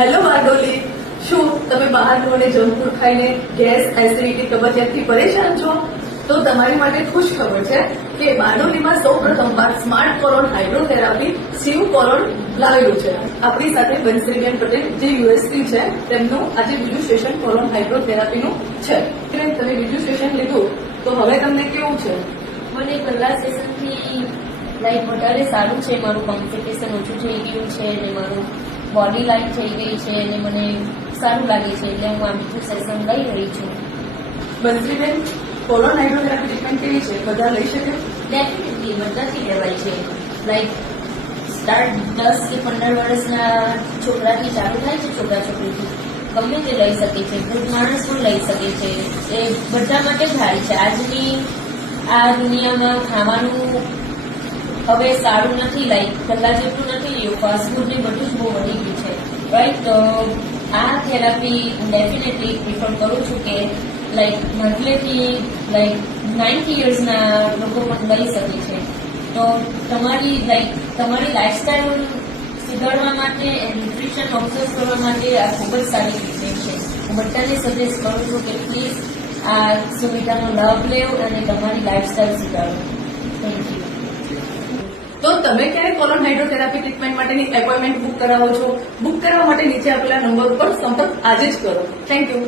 Hello Bardoli, શું તમે બહારનું અને જંક ફૂડ ખાઈને ગેસ, એસિડિટી, કબજિયાતથી પરેશાન છો? તો તમારી માટે ખુશ ખબર છે કે બારડોલીમાં સૌપ્રથમવાર સ્માર્ટ કોરોન હાઇડ્રોથેરાપી શિવ કોરોન લાવેલું છે. આપણી સાથે બંસીબેન પટેલ જે યુએસથી છે, તેમનું આજે બીજું સેશન કોરોન હાઇડ્રોથેરાપીનું છે. તમે બીજું સેશન લીધું તો હવે તમને કેવું છે? મને પહેલા સેશનથી વધારે સારું છે. મારું કોન્સન્ટ્રેશન ઓછું થઈ ગયું છે અને મારું બોડી લાઇટ થઈ ગઈ છે અને મને સારું લાગે છે, એટલે હું આ બીજું સેશન લઈ રહી છું. બંસીબેન, કોરોન હાઇડ્રોથેરાપી ટ્રીટમેન્ટ કેવી છે? બધા લઈ શકે? ડેફિનેટલી બધાથી લેવાય છે. સ્ટાર્ટ 10 કે 15 વર્ષના છોકરાથી ચાલુ થાય છે, છોકરા છોકરીથી ગમે તે લઈ શકે છે, વૃદ્ધ માણસ પણ લઈ શકે છે. એ બધા માટે સારી છે. આજની આ દુનિયામાં ખાવાનું હવે સારું નથી, પહેલા જેટલું નથી રહ્યું. ફાસ્ટફૂડ ને બધું જ બહુ વધી ગયું છે, રાઈટ? તો આ થેરાપી ડેફિનેટલી પ્રિફર કરું છું કે મંથલીથી 90 યર્સના લોકો પણ લઈ શકે છે. તો તમારી લાઈફસ્ટાઈલ સુધારવા માટે, ન્યુટ્રિશન ઓબ્ઝર્વ કરવા માટે આ ખૂબ જ સારી ટ્રીટમેન્ટ છે. હું બધાને સજેસ્ટ કરું છું કે પ્લીઝ આ સુવિધાનો લાભ લેવો અને તમારી લાઈફસ્ટાઈલ સુધારો. Thank you. તો તમે ક્યારે કોરોન હાઇડ્રોથેરાપી ટ્રીટમેન્ટ માટેની એપોઇન્ટમેન્ટ બુક કરાવો છો? બુક કરવા માટે નીચે આપેલા નંબર ઉપર સંપર્ક આજે જ કરો. Thank you.